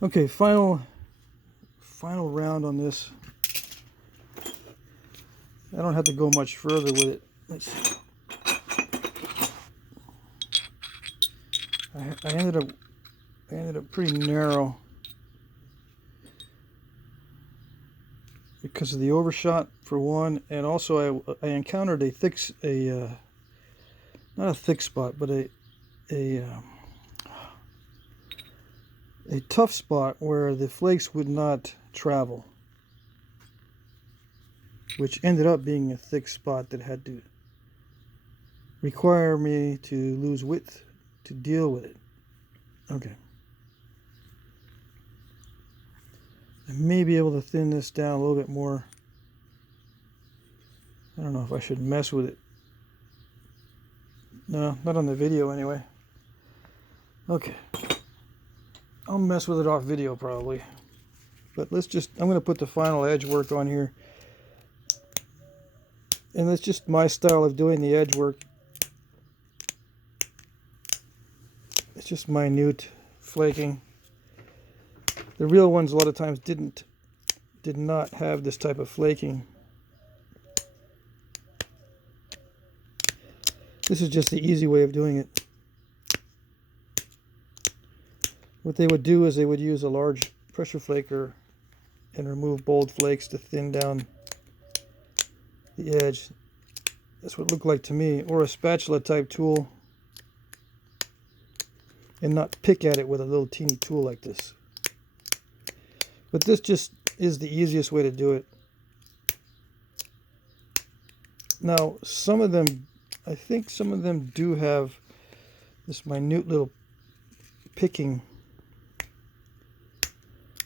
Okay, final round on this. I don't have to go much further with it. Let's see. I ended up pretty narrow because of the overshot for one, and also I encountered not a thick spot, but a tough spot where the flakes would not travel, which ended up being a thick spot that had to require me to lose width to deal with it. Okay. I may be able to thin this down a little bit more. I don't know if I should mess with it. No, not on the video anyway. Okay. I'll mess with it off video probably. But I'm going to put the final edge work on here. And it's just my style of doing the edge work. It's just minute flaking. The real ones a lot of times did not have this type of flaking. This is just the easy way of doing it. What they would do is they would use a large pressure flaker and remove bold flakes to thin down the edge. That's what it looked like to me. Or a spatula type tool, and not pick at it with a little teeny tool like this. But this just is the easiest way to do it. Now, I think some of them do have this minute little picking.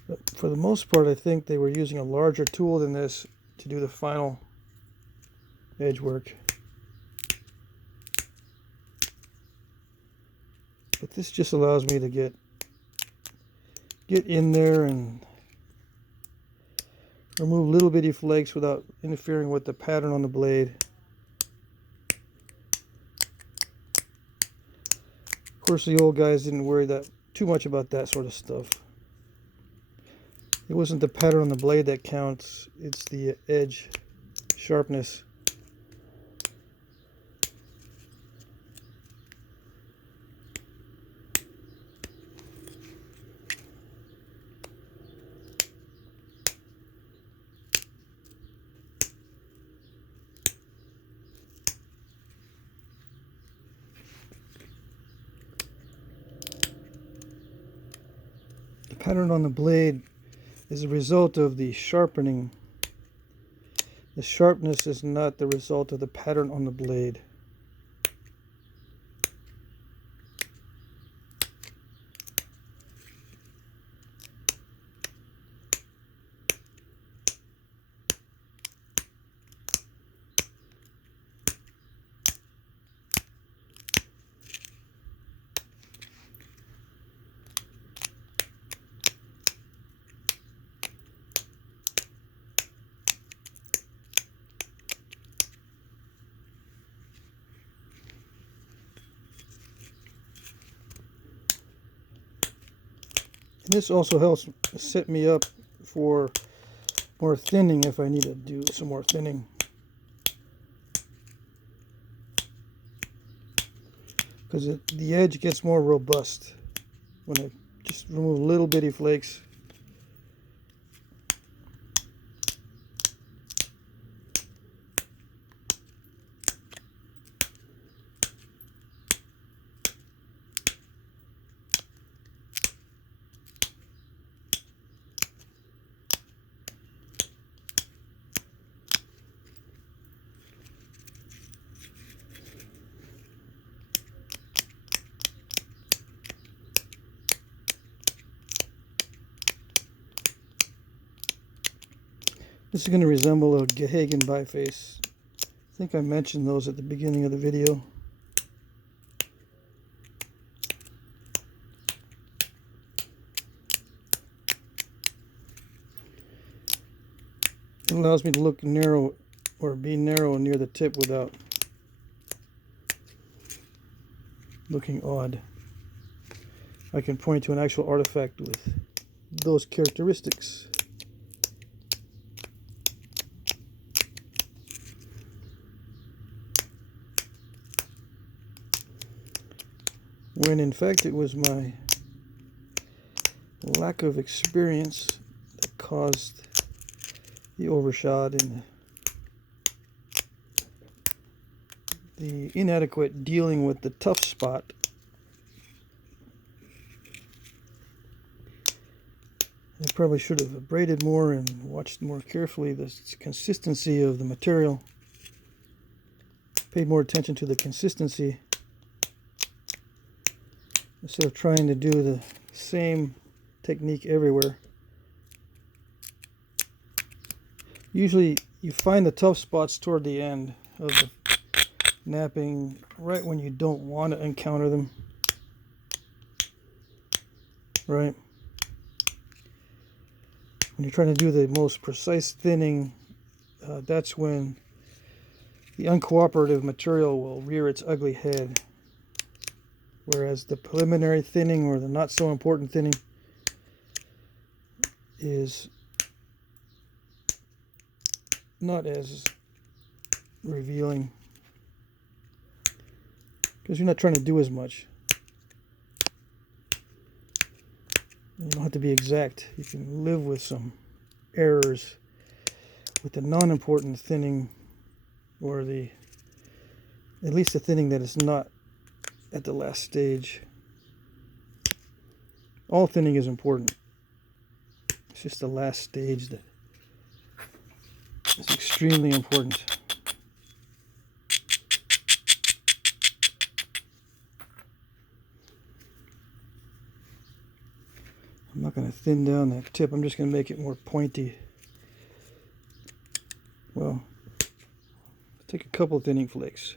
But for the most part, I think they were using a larger tool than this to do the final edge work. But this just allows me to get in there and remove little bitty flakes without interfering with the pattern on the blade. Of course, the old guys didn't worry too much about that sort of stuff. It wasn't the pattern on the blade that counts, it's the edge sharpness. The pattern on the blade is a result of the sharpening. The sharpness is not the result of the pattern on the blade. And this also helps set me up for more thinning if I need to do some more thinning. Because the edge gets more robust when I just remove little bitty flakes. This is going to resemble a Gahagan biface. I think I mentioned those at the beginning of the video. It allows me to look narrow or be narrow near the tip without looking odd. I can point to an actual artifact with those characteristics. When in fact it was my lack of experience that caused the overshot and the inadequate dealing with the tough spot. I probably should have abraded more and watched more carefully the consistency of the material. Paid more attention to the consistency instead of trying to do the same technique everywhere. Usually you find the tough spots toward the end of the knapping, right when you don't want to encounter them. Right? When you're trying to do the most precise thinning, that's when the uncooperative material will rear its ugly head. Whereas the preliminary thinning or the not so important thinning is not as revealing because you're not trying to do as much. You don't have to be exact. You can live with some errors with the non-important thinning, or at least the thinning that is not at the last stage. All thinning is important. It's just the last stage that is extremely important. I'm not going to thin down that tip. I'm just going to make it more pointy. Well, take a couple of thinning flakes.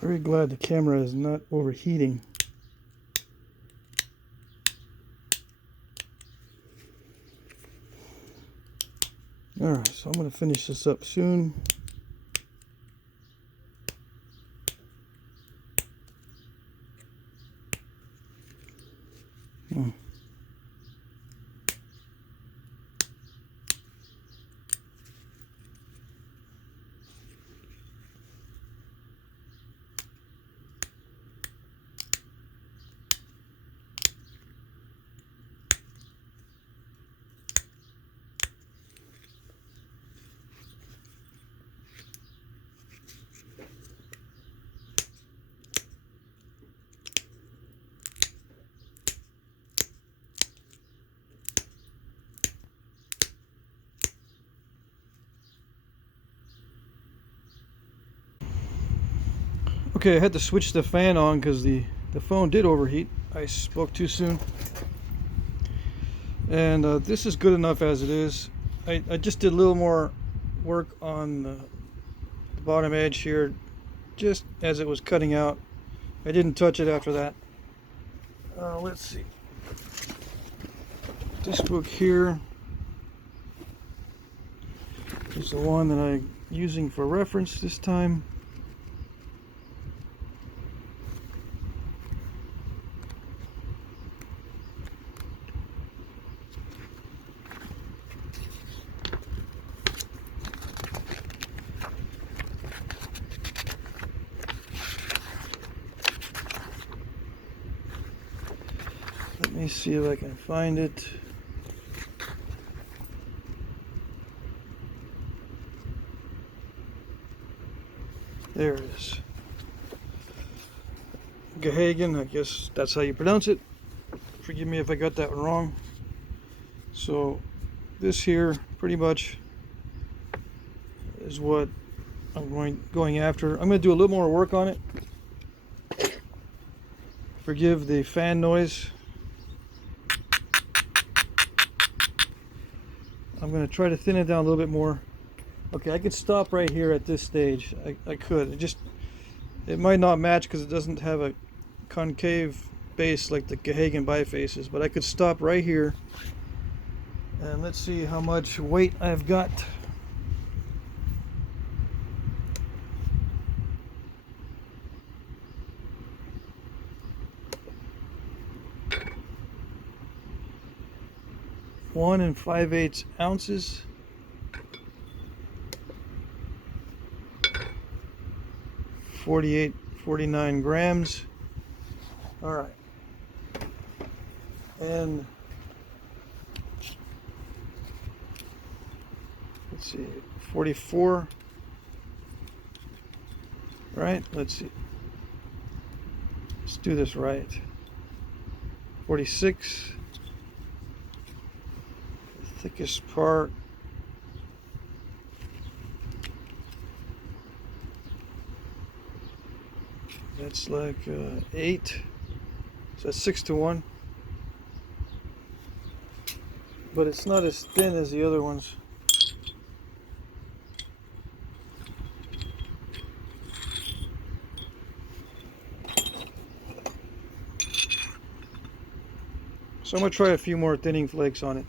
Very glad the camera is not overheating. Alright, so I'm going to finish this up soon. Okay, I had to switch the fan on because the phone did overheat. I spoke too soon. And this is good enough as it is. I just did a little more work on the bottom edge here, just as it was cutting out. I didn't touch it after that. Let's see. This book here is the one that I'm using for reference this time. Let me see if I can find it. There it is. Gehagen, I guess that's how you pronounce it. Forgive me if I got that one wrong. So this here pretty much is what I'm going after. I'm going to do a little more work on it. Forgive the fan noise. I'm going to try to thin it down a little bit more. Okay, I could stop right here at this stage. I could. It might not match because it doesn't have a concave base like the Gahagan bifaces, but I could stop right here. And let's see how much weight I've got. One 5/8 ounces. 49 grams. All right. And let's see, 44. Right? Let's see. Let's do this right. 46. The thickest part. That's like 8. So that's 6-1. But it's not as thin as the other ones. So I'm going to try a few more thinning flakes on it.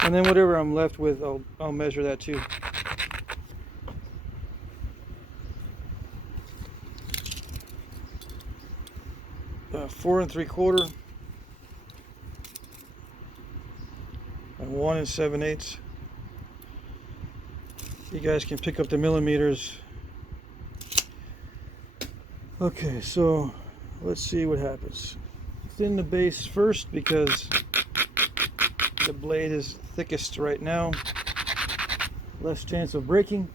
And then whatever I'm left with, I'll measure that too. Uh, 4 3/4 and 1 7/8. You guys can pick up the millimeters. Okay, so let's see what happens. Thin the base first because the blade is thickest right now. Less chance of breaking.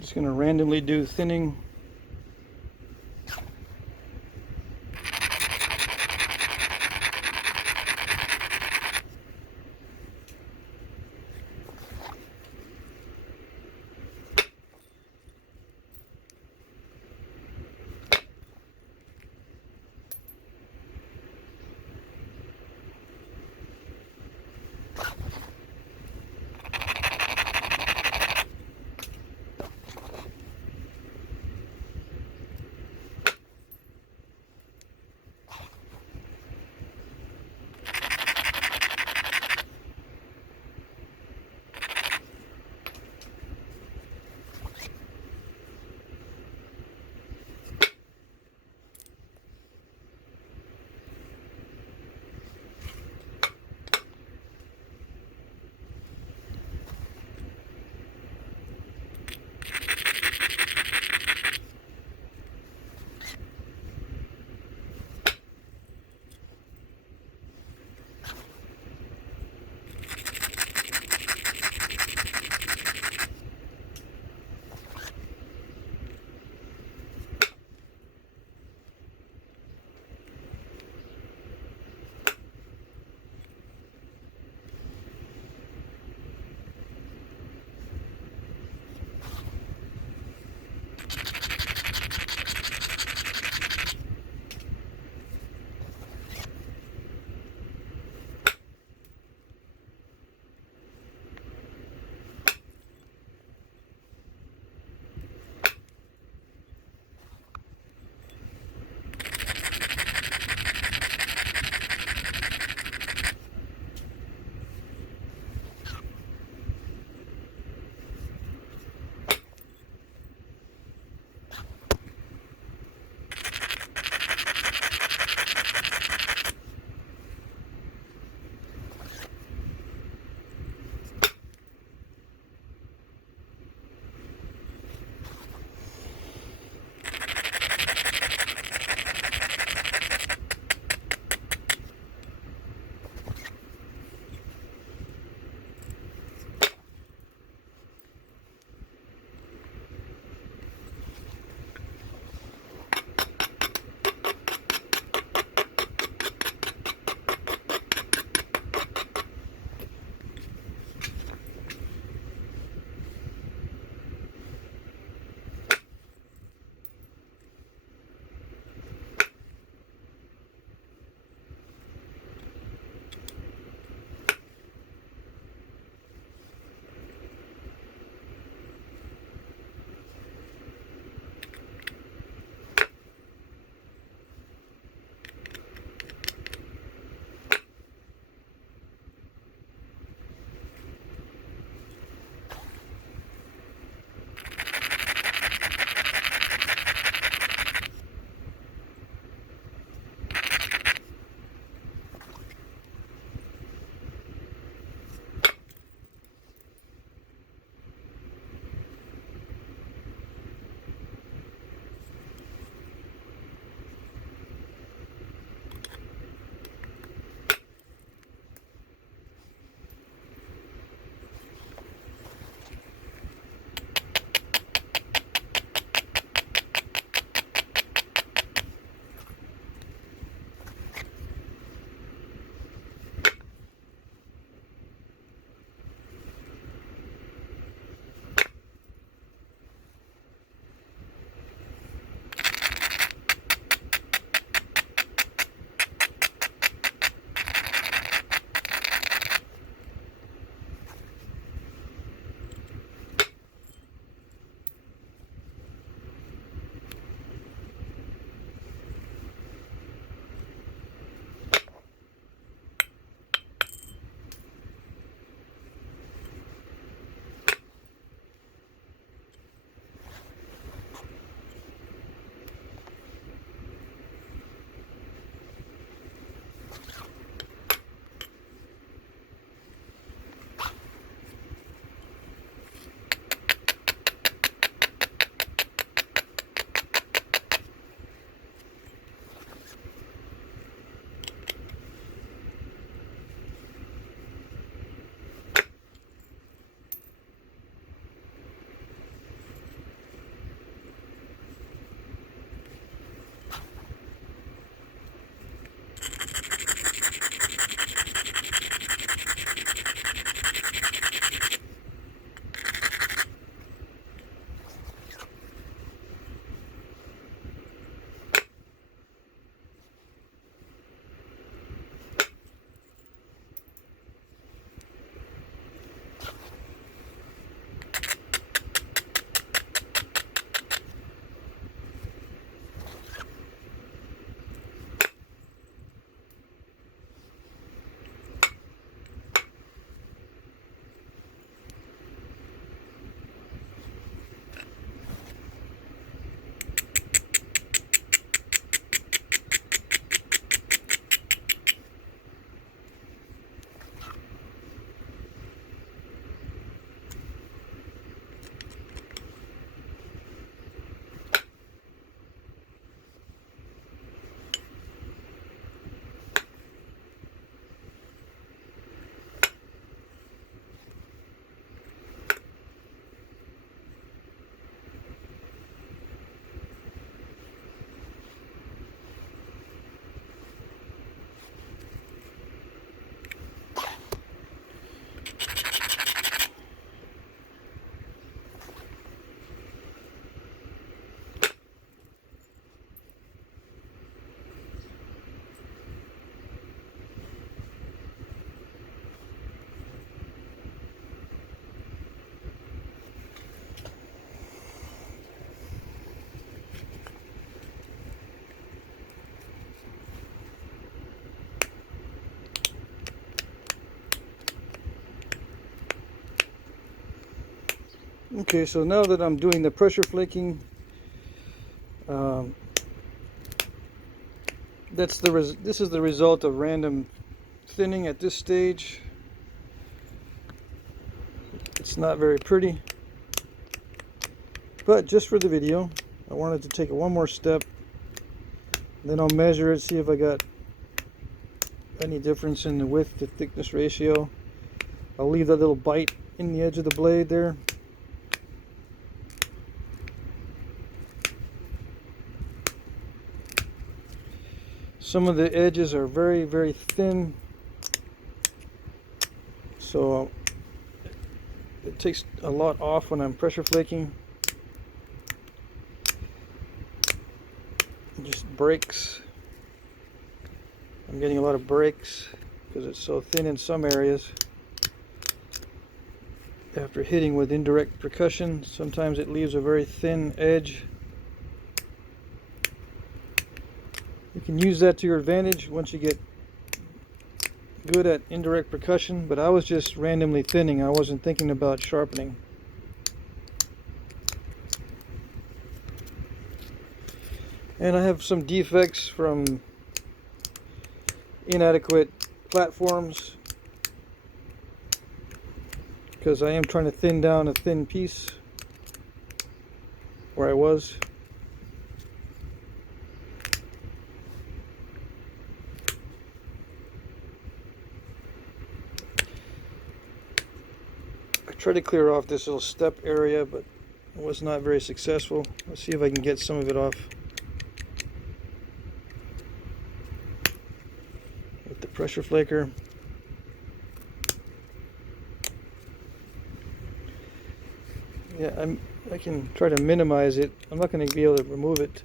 Just going to randomly do thinning. Okay, so now that I'm doing the pressure flaking, this is the result of random thinning at this stage. It's not very pretty, but just for the video, I wanted to take it one more step. Then I'll measure it, see if I got any difference in the width to thickness ratio. I'll leave that little bite in the edge of the blade there. Some of the edges are very, very thin, so it takes a lot off when I'm pressure flaking. It just breaks. I'm getting a lot of breaks because it's so thin in some areas. After hitting with indirect percussion, sometimes it leaves a very thin edge. You can use that to your advantage once you get good at indirect percussion, but I was just randomly thinning. I wasn't thinking about sharpening. And I have some defects from inadequate platforms, because I am trying to thin down a thin piece where I was. I tried to clear off this little step area, but it was not very successful. Let's see if I can get some of it off with the pressure flaker. Yeah, I can try to minimize it. I'm not going to be able to remove it.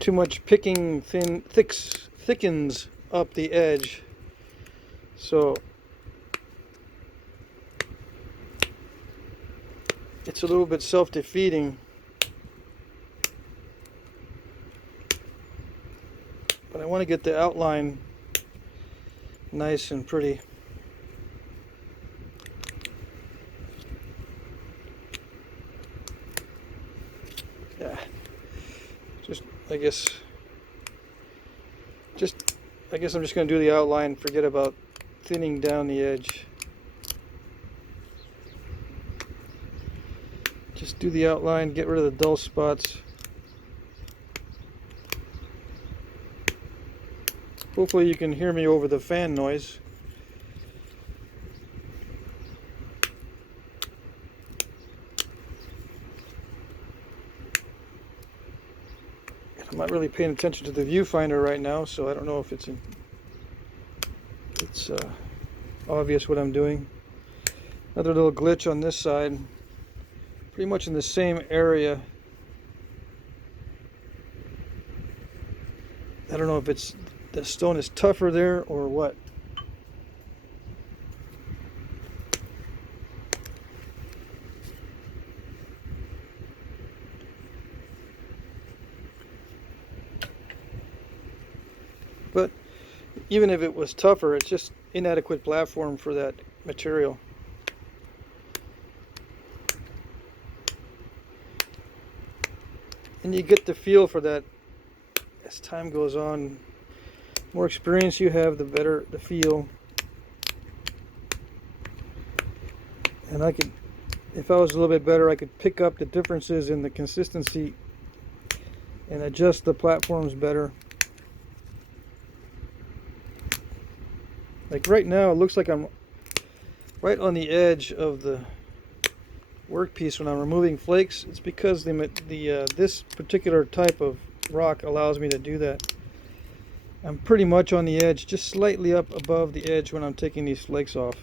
Too much picking thickens up the edge, so it's a little bit self-defeating. But I want to get the outline nice and pretty. Yeah. I guess I'm just going to do the outline, forget about thinning down the edge. Just do the outline, get rid of the dull spots. Hopefully you can hear me over the fan noise. I'm not really paying attention to the viewfinder right now, so I don't know if it's obvious what I'm doing. Another little glitch on this side, pretty much in the same area. I don't know if it's the stone is tougher there or what. But even if it was tougher, it's just inadequate platform for that material. And you get the feel for that as time goes on. The more experience you have, the better the feel. And I could, if I was a little bit better, I could pick up the differences in the consistency and adjust the platforms better. Like right now, it looks like I'm right on the edge of the workpiece when I'm removing flakes. It's because this particular type of rock allows me to do that. I'm pretty much on the edge, just slightly up above the edge when I'm taking these flakes off.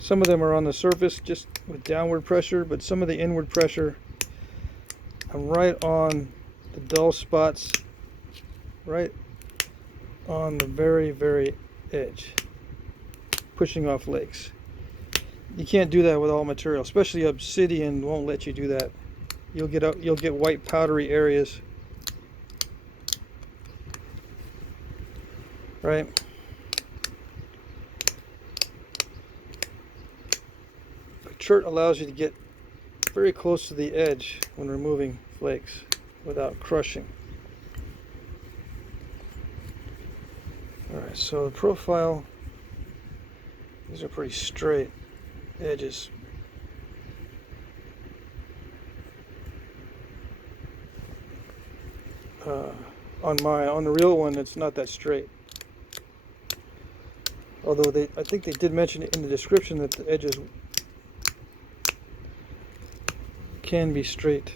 Some of them are on the surface just with downward pressure, but some of the inward pressure, I'm right on the dull spots, right on the very, very edge. pushing off flakes. You can't do that with all material, especially obsidian won't let you do that. You'll get white powdery areas. Right? Chert allows you to get very close to the edge when removing flakes without crushing. Alright, so the profile, these are pretty straight edges. On the real one, it's not that straight. Although I think they did mention it in the description that the edges can be straight.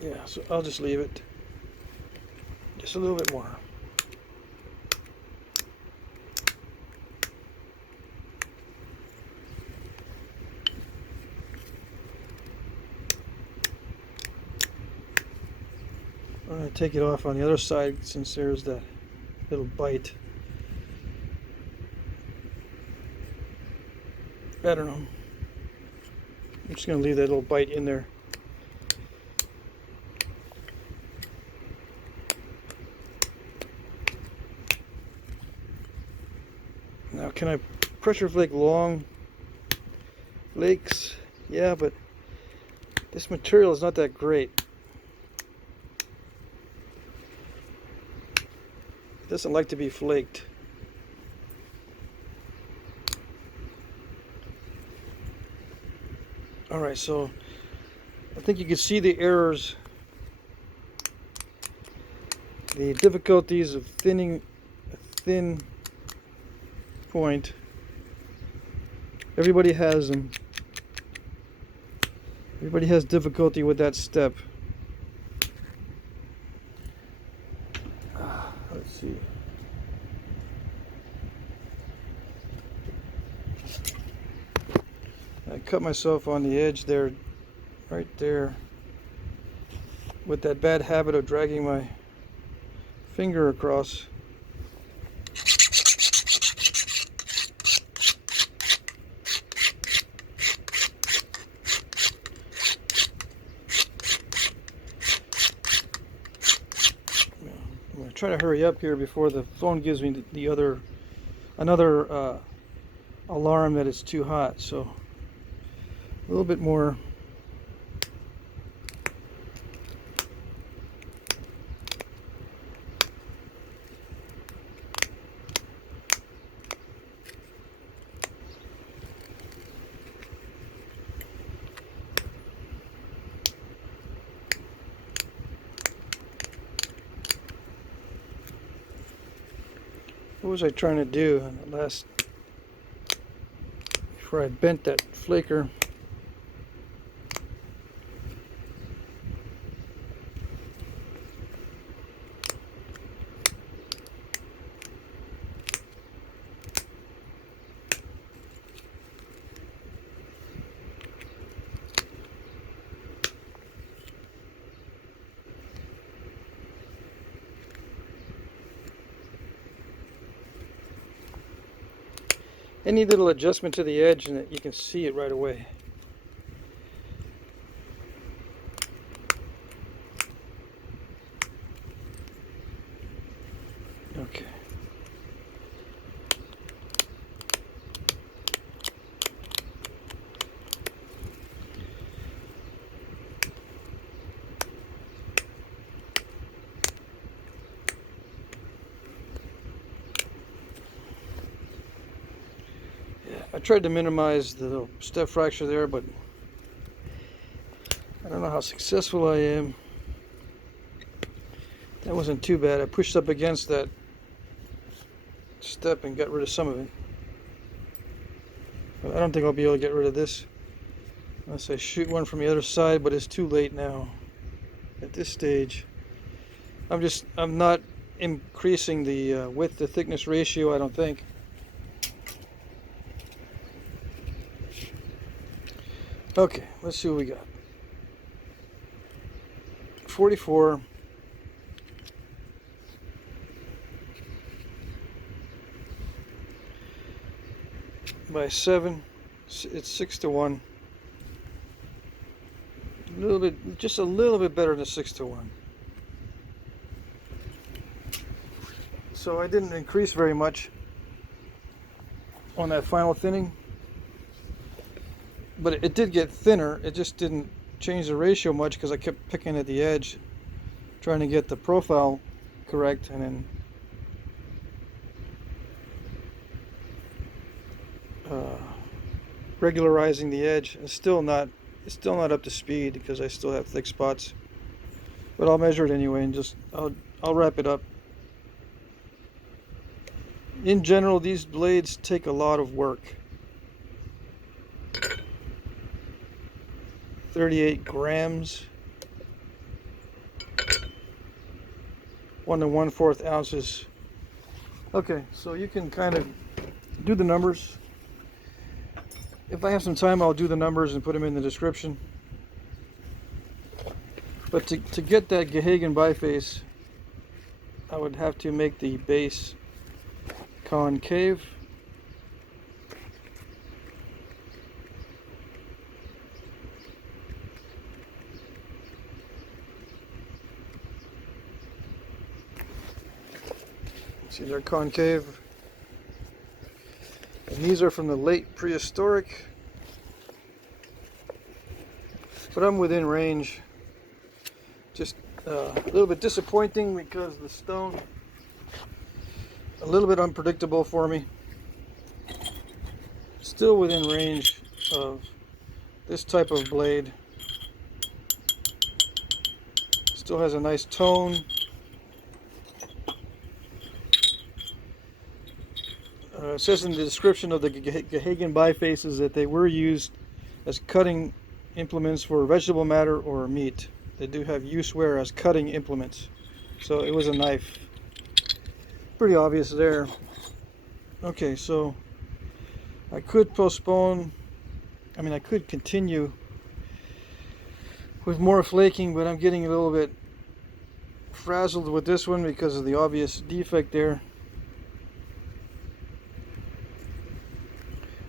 Yeah, so I'll just leave it just a little bit more. I'm going to take it off on the other side since there's that little bite. I don't know. I'm just going to leave that little bite in there. Now, can I pressure flake long flakes? Yeah, but this material is not that great. It doesn't like to be flaked. Alright, so I think you can see the errors, the difficulties of thinning a thin point. Everybody has them. Everybody has difficulty with that step. Let's see. I cut myself on the edge there, right there, with that bad habit of dragging my finger across. I'm going to try to hurry up here before the phone gives me another alarm that it's too hot. So a little bit more. What was I trying to do on the last, before I bent that flaker? Any little adjustment to the edge and you can see it right away. Okay. I tried to minimize the little step fracture there, but I don't know how successful I am. That wasn't too bad. I pushed up against that step and got rid of some of it. But I don't think I'll be able to get rid of this unless I shoot one from the other side, but it's too late now. At this stage, I'm not increasing the width to thickness ratio, I don't think. Okay, let's see what we got. 44. by 7. It's 6 to 1. A little bit, just a little bit better than 6 to 1. So I didn't increase very much on that final thinning, but it did get thinner. It just didn't change the ratio much because I kept picking at the edge, trying to get the profile correct, and then regularizing the edge. It's still not up to speed because I still have thick spots. But I'll measure it anyway and just I'll wrap it up. In general, these blades take a lot of work. 38 grams, 1 1/4 ounces. Okay, so you can kind of do the numbers. If I have some time, I'll do the numbers and put them in the description. But to get that Gehagen biface, I would have to make the base concave. See, they're concave. And these are from the late prehistoric. But I'm within range. Just a little bit disappointing because the stone a little bit unpredictable for me. Still within range of this type of blade. Still has a nice tone. It says in the description of the Gehagen bifaces that they were used as cutting implements for vegetable matter or meat. They do have use wear as cutting implements. So it was a knife. Pretty obvious there. Okay, so I could postpone, I could continue with more flaking, but I'm getting a little bit frazzled with this one because of the obvious defect there.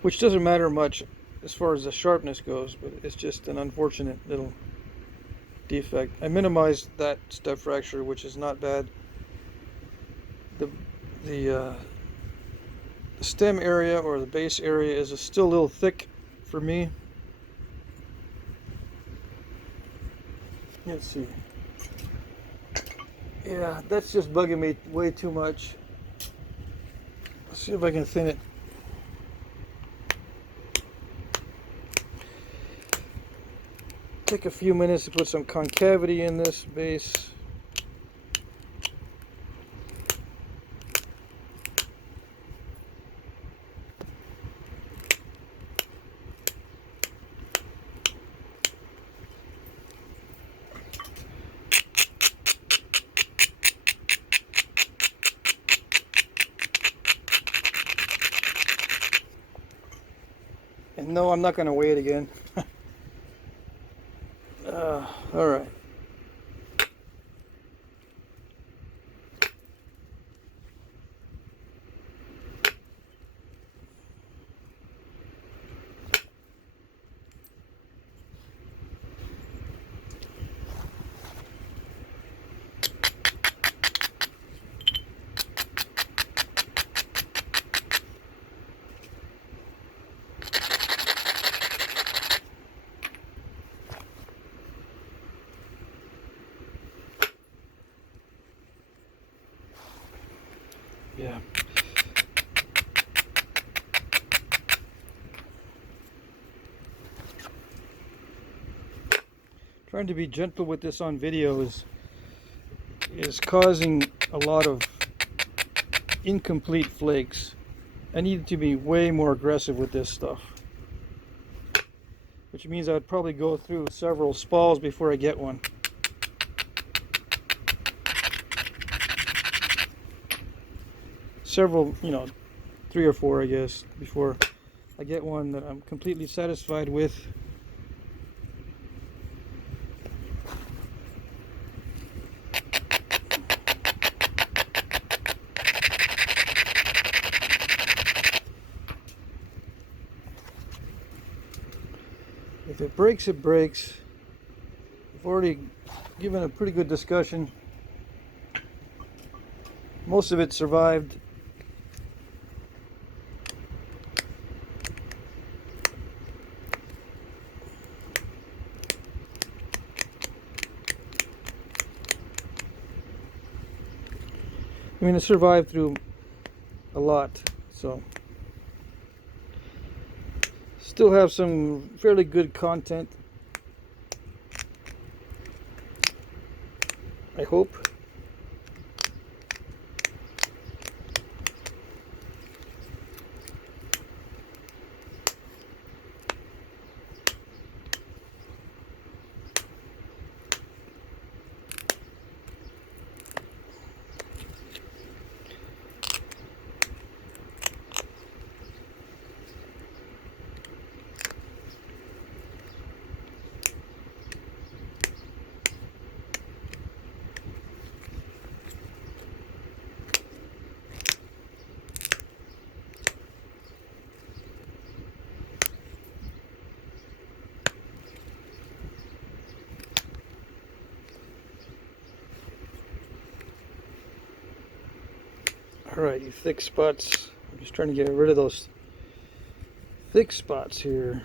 Which doesn't matter much as far as the sharpness goes, but it's just an unfortunate little defect. I minimized that step fracture, which is not bad. The stem area or the base area is still a little thick for me. Let's see. Yeah, that's just bugging me way too much. Let's see if I can thin it. Take a few minutes to put some concavity in this base. And no, I'm not going to weigh it again. All right. Yeah. Trying to be gentle with this on video is causing a lot of incomplete flakes. I need to be way more aggressive with this stuff, which means I'd probably go through several spalls before I get one. Several, 3 or 4, I guess, before I get one that I'm completely satisfied with. If it breaks, it breaks. I've already given a pretty good discussion. Most of it survived. I mean, it survived through a lot, so still have some fairly good content, I hope. Alright, you thick spots. I'm just trying to get rid of those thick spots here.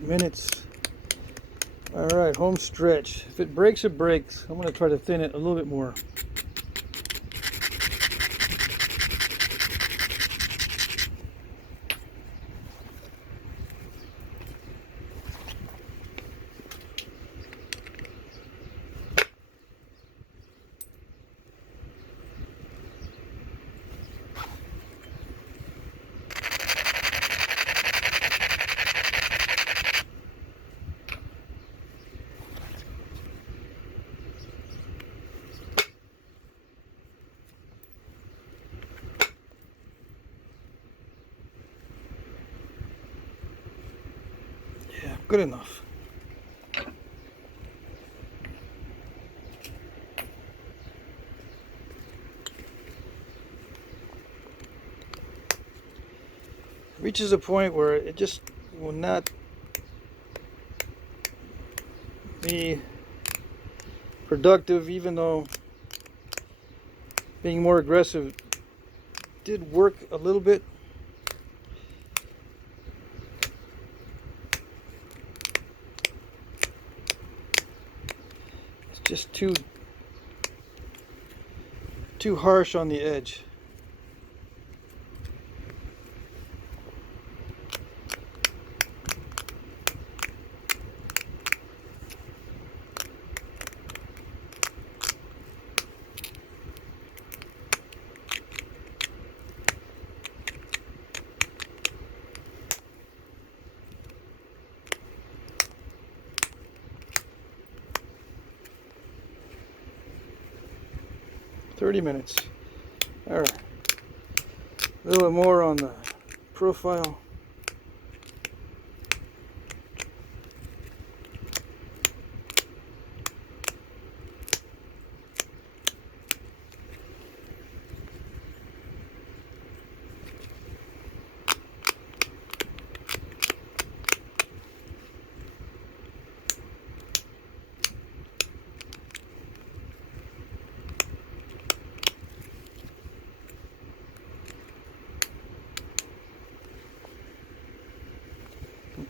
Minutes. All right, home stretch. If it breaks, it breaks. I'm going to try to thin it a little bit more. Good enough. Reaches a point where it just will not be productive, even though being more aggressive did work a little bit. Just too harsh on the edge. Minutes. All right. A little more on the profile.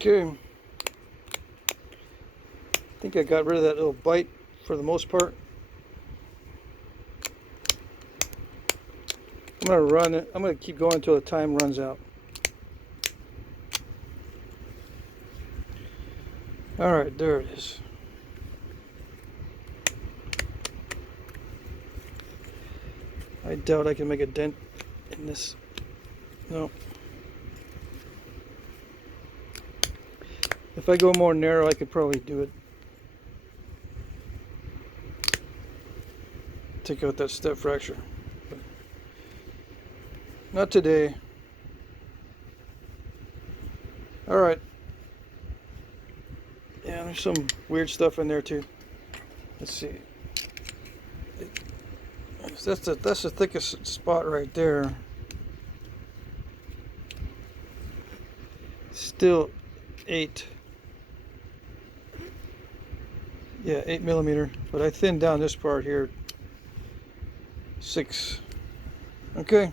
Okay, I think I got rid of that little bite for the most part. I'm going to run it. I'm going to keep going until the time runs out. Alright, there it is. I doubt I can make a dent in this. No. If I go more narrow, I could probably do it. Take out that step fracture. Not today. All right. Yeah, there's some weird stuff in there too. Let's see. That's the thickest spot right there. Still 8. Yeah, 8mm. But I thinned down this part here. 6. Okay.